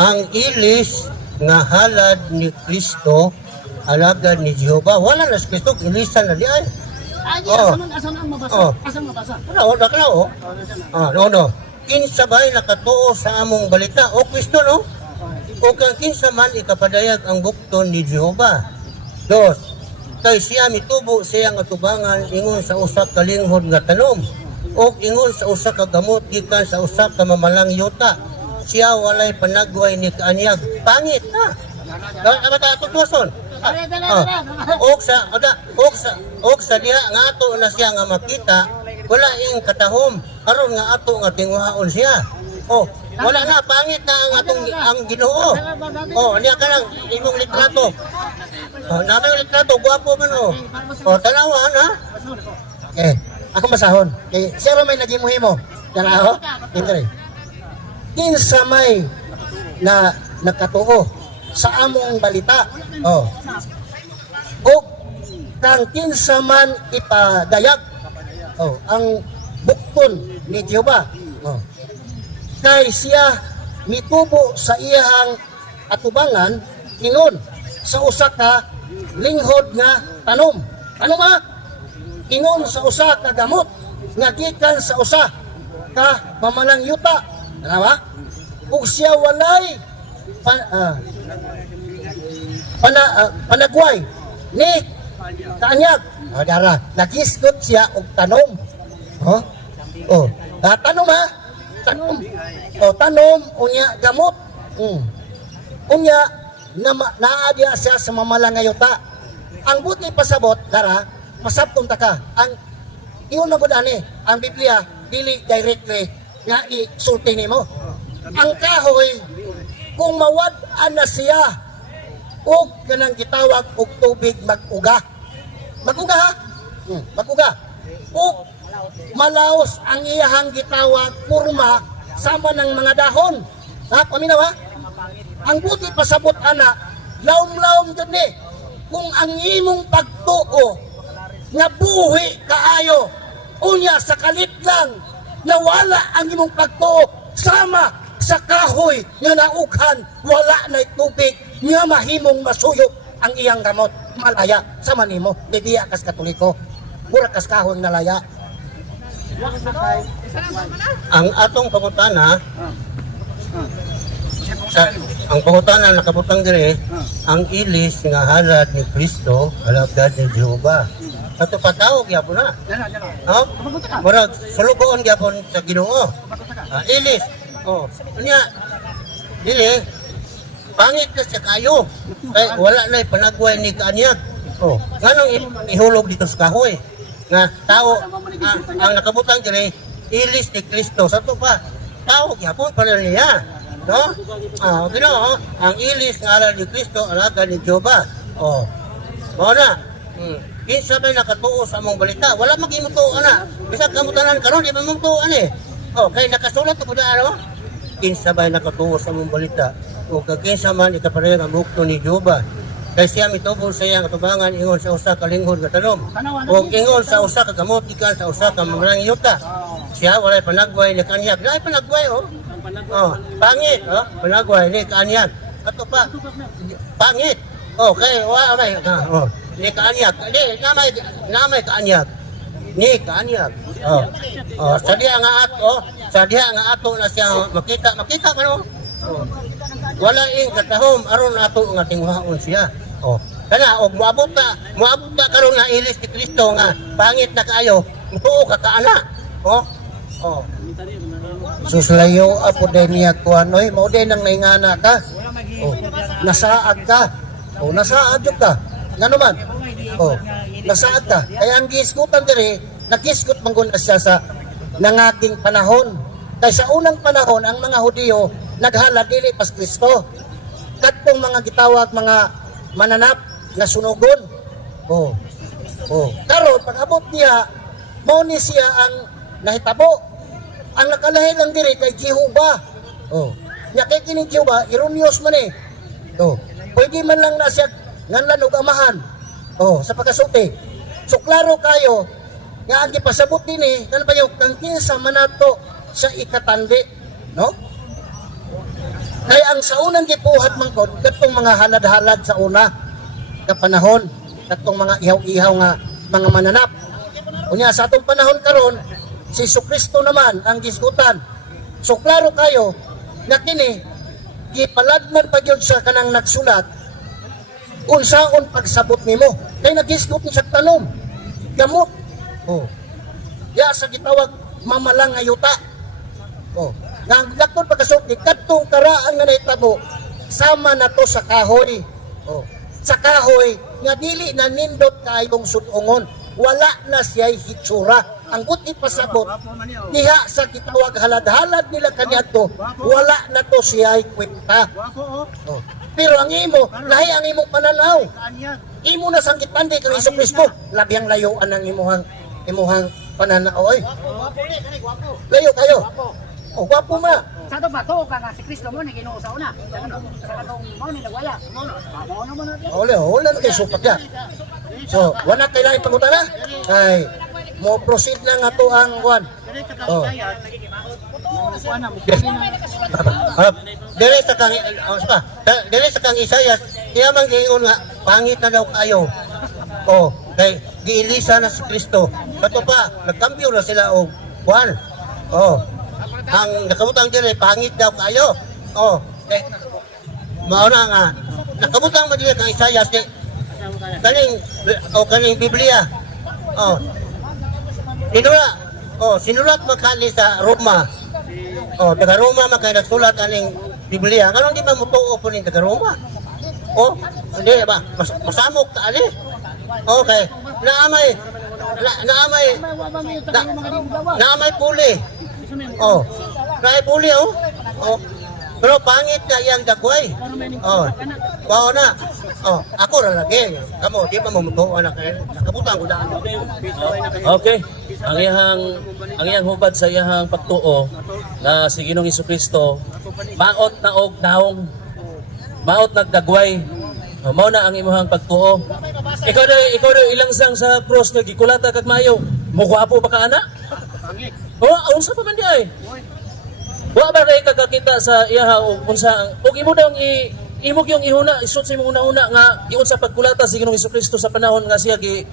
ang ilis nga halad ni Kristo alagad ni Jehova. Wala na si Kristo, ilisan na di ay. Asan ang mabasa? Asan mabasa? No. Kinsa ba'y nakatuo sa among balita? O Kristo, no? O kang kinsa man ikapadayag ang bukton ni Jehova. Dos, kay siya mitubo siya nga tubangan ingon sa usa ka linghod nga tanom. O ingon sa usa ka gamot gikan sa usa ka mamalang yuta. Siya walay panagway ni kaanyag. Pangit, ha? Abata tutuson. Og sa diha nga ato na siya nga makita, wala ing katahom aron nga ato nga tinguhaon siya. Wala na, pangit na ang atong ang Ginoo. Niya ka lang imong litrato. Namay litrato, guwapo man tanawan ha. Ako masahon. Kay siya may nagimuhimo. Tanaw. Indre. Kinsa may na nakatuo sa among balita. O kang kinsa man ipadayag ang bukton ni Jehova. Kay siya mitubo sa iyang atubangan ingon sa usa ka linghod nga tanom. Ano ba? Ingon sa usa ka gamot nga gikan sa usa ka mamalang yuta. Ano ba? Ug siya walay panagway ni kaanyag. Dara, nagisgot siya og tanom. Tanom ha? Tanom. Tanom unya gamot. Unya naadya siya sa mamalangayota. Ang buti pasabot dara, masabton ta ka. Ang iyon na gud ani, ang Biblia dili directly nga isulti nimo. Ang kahoy kung mawad-an na siya og kanang gitawag og tubig mag-uga. Mag-uga ha? Mag-uga. Og malaos ang iyahang gitawag kurma sama ng mga dahon. Paminaw ha? Ang buti pasabot ana, laom-laom gud ni kung ang imong pagtuo nga buhi kaayo unya sa kalit lang nawala ang imong pagtuo sama sa kahoy nga naughan wala na tubig nga mahimong masuyop ang iyang gamot malaya sa manimo didiya kas katoliko mura kas kahoy na laya. Ang atong pangutana ang pangutana nakabutang dire ang ilis nga halad ni Kristo alagad ni Jehova. Ato patawag gyapon na. Murag sulugoon gyapon sa Ginoo. Ilis. Unya dili pangit na sa kayo. Kay wala na panagway ni kaanyag. Nganong ihulog dito sa kahoy? Nga tao ang nakabutang dire ilis ni Kristo. Sa to pa tao gyapon pala niya. No? Ginoo, ang ilis nga halad ni Kristo alagad ni Jehova. Mao na. Kinsa may nakatuo sa among balita, wala magimutuo ana. Bisag kamutanan karon di mamutuo ani. Kay nakasulat ko ano? Kinsa may nakatuo sa among balita, o kinsa man ikapadayag ang bukton ni Jehova. Kay siya mitubo sa iyang atubangan ingon sa usa ka linghod nga tanom. O ingon sa usa ka gamot gikan sa usa ka mamalang yuta. Siya walay panagway ni kaanyag. Ay panagway pangit panagway ni kaanyag. Ato pa pangit. Kay wa may ni kaanyag. Namay kaanyag. Ni kaanyag. Sa diha nga ato na siya makita man wala ing katahom aron ato nga tinguhaon siya. Kana og moabot ka karon nga ilis ni Kristo nga pangit na kaayo, mutuo ka kaana. Suslayo apo din niya kuanoy, mao din nang naingana ka. Nasaad ka. Nasaad jud ka. Ngano man? Nasaad ka. Kaya ang giiskutan diri, nagiskut man gud siya sa nangaging panahon. Kay sa unang panahon ang mga Hudiyo naghala dili pas Kristo. Kadtong mga gitawag mga mananap na sunugon. Karon pag abot niya, mao ni siya ang nahitabo. Ang nakalahi lang diri kay Jehova. Nya kay kining Jehova ironious man pwede man lang na siya nganlan og amahan. Sa pagkasulti. So klaro kayo nga ang gipasabot dinhi kan payo kang kinsa manato sa ikatandi, no? Kaya ang sa unang gipuhat man ko, katong mga halad-halad sa una ka panahon, katong mga ihaw-ihaw nga mga mananap. Unya sa atong panahon karon, si Jesucristo naman ang gisgutan. So klaro kayo nga kini gipaladman pa gyud sa kanang nagsulat unsaon pagsabot nimo. Kay nagisgot ni sa tanom, gamot. Oh. Ya sa gitawag mamalang nga yuta. Oh. Nang lakon pagkasukti kadtong karaan nga nahitabo sama na to sa kahoy. Oh. Sa kahoy nga dili na nindot kayong sudungon, wala na siya'y hitsura. Ang buti pasabot diha sa gitawag halad-halad nila kaniadto, wala na to siya'y kwenta. Oh. Pero ang imo, lahi ang imong pananaw. Imo na sanggit pandi kang Jesucristo, labing layuan ang imuhang pananaw. Oy. Layo kayo. Oh, gwapo ma. Sa ito ba, to ka nga si Kristo mo, naginuo sa una. Sa katong mo, nilagwaya. Mo na. Ole na kay supak ya. So, wala kailangan pangutana. Ay, mo proceed na nga to ang one. Oh. Dire sa kang Isayas, iya man giingon nga pangit na daw kayo. Oh, kay giilisa na si Kristo. Kato pa, nagkambyo na sila og one. Oh. Ang nakabutang dire pangit daw kayo. Oh, kay mao na nga nakabutang man dire kang Isayas kay kaning Biblia. Oh. Sinulat makali sa Roma. Oh, taga Roma makay nagsulat aning Biblia. Karon di ba mutuo po ning taga Roma? Oh, hindi ba? Masamok ta ali. Okay. Naamay puli. Oh. Naamay puli oh. Oh. Pero pangit na iyang dagway. Oh. Bao na. Oh, ako ra lagi. Kamo di ba mamutuo na kay nakabutan ko daan. Okay. Ang iyang hubad sa iyang pagtuo na si Ginoong Jesucristo maot na og naong maot nagdagway. Mao na ang imong pagtuo. Ikaw na ilang sang sa cross nga gikulata kag maayo. Mugwapo ba ka ana? Oh, unsa pa man di ay? Wa ba kay kakakita sa iyaha og unsa og imo daw imo yung ihuna isut sa imong una nga giun sa pagkulata si Ginoong Jesucristo sa panahon nga siya gi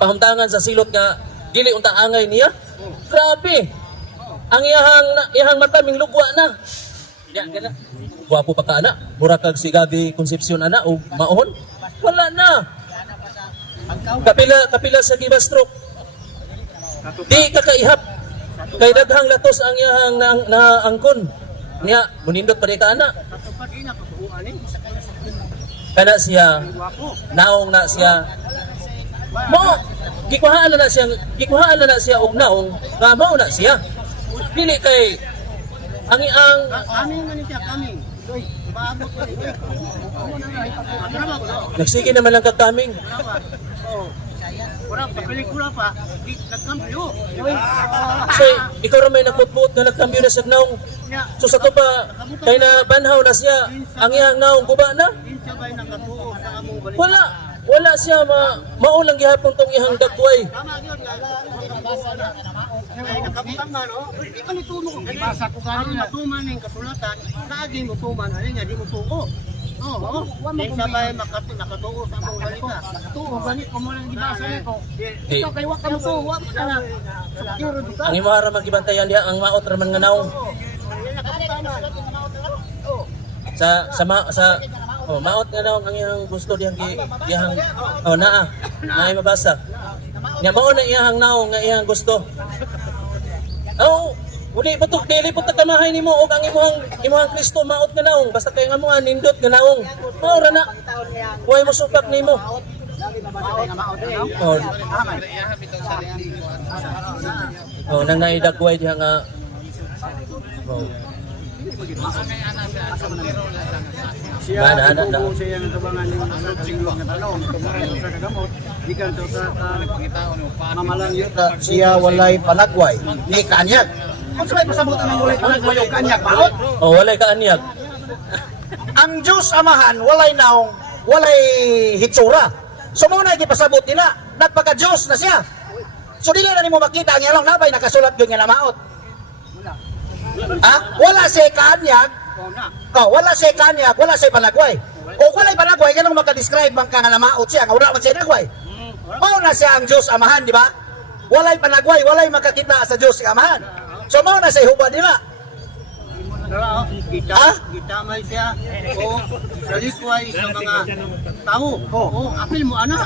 pahumtangan sa silot nga dili unta angay niya. Grabe. Ang iyahang mata minglugwa na. Ya kana. Guwapo pa ka ana. Mura kag si Gabi Concepcion ana o maon. Wala na. Kapila sa gibastrok. Di ka kaihap. Kay daghang latos ang iyahang naangkon. Niya munindot pa di ka ana. Kana siya naong na siya. Mo gikuhaan na na siya og naong nga mao na siya. Dili kay ang Kaming man siya, kaming. Paabot ko rin. nagsige naman lang kagkaming. Wala pa, pelikula pa, nagkampyo. So, ikaw rin may nagputput na nagkambyo na sa naong. So sa to pa, kay na banhaw na siya, ang iyang naong guba na? Siya ba'y nakatuo sa among balik? Wala siya maulang gihapon tong ihang dagway. Tama yun, nabasa na. Ay, nakabutang nga, no? Hindi ka nituno ko. Basa ko kanina. Ang matuman ng kasulatan, kaaging mutuman, alin niya, di mutuko. Oo, kaya sabay nakatuo sa among balita. Nakatuo, balik ko mo lang gibasa nito. Ikaw kay wak ka mutuo, wak ka lang. Sakiro dito. Ang imo ra magibantayan diha ang maot ra man nga naong. Maot nga naong ang iyang gusto diyang naa mabasa. Nya mao na iyang naong nga iyang gusto. Uli putok dili putok kamahay nimo og ang imong Kristo maot nga naong basta kay nga mo nindot nga naong. Mao ra na. Way mo supak nimo. Nang naidagway diha nga. Siya na siya ang tabangan ng tinglo nga tanong sa kagamot gikan sa mamalang yuta Siya walay panagway ni kanyag. kung sabay pasabot ang walay panagway o kanyak maot Walay kaanyag. Ang Diyos Amahan walay naong, walay hitsura. So muna gipasabot nila, nagpaka-Diyos na siya. So dili na nimo makita ang lang nabay nakasulat gyud nga namaot. Wala siya kaanyag Oo na. Oh, wala siya kanyag, wala siya panagway. O wala panagway, ganun makadescribe bang ka nga namaot siya, nga wala man siya nagway. Mao na siya ang Diyos Amahan, di ba? Walay panagway, walay makakita sa Diyos Amahan. So mao na siya hubad nila. Gitamay siya o sa likway sa mga tao. O, apil mo, ana.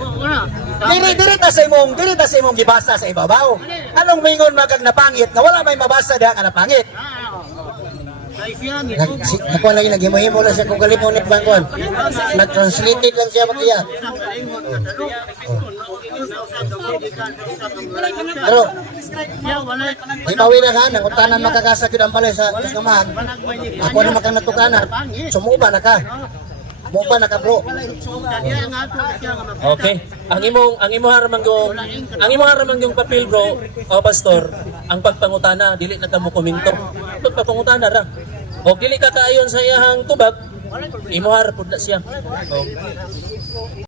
Wala. Diri ta sa imong gibasa sa ibabaw. Anong mingon magag napangit nga wala may mabasa diha nga napangit. Sa siya, Ako lagi naghimuhimo lang siya kung galimon ni Bangkon. Nag-translated lang siya makiya. Pero, ibawi na nga, nangutanan makakasag yun ang balay sa Amahan. Ako na makang natukanan. Sumuba na ka. Muba na ka bro. Okay. Ang imong haramang yung papel bro, o pastor, ang pagpangutana dili na kamo komento. Pagpangutana ra. O dili ka kaayon sa iyahang tubag, imuhar pud na siya. O,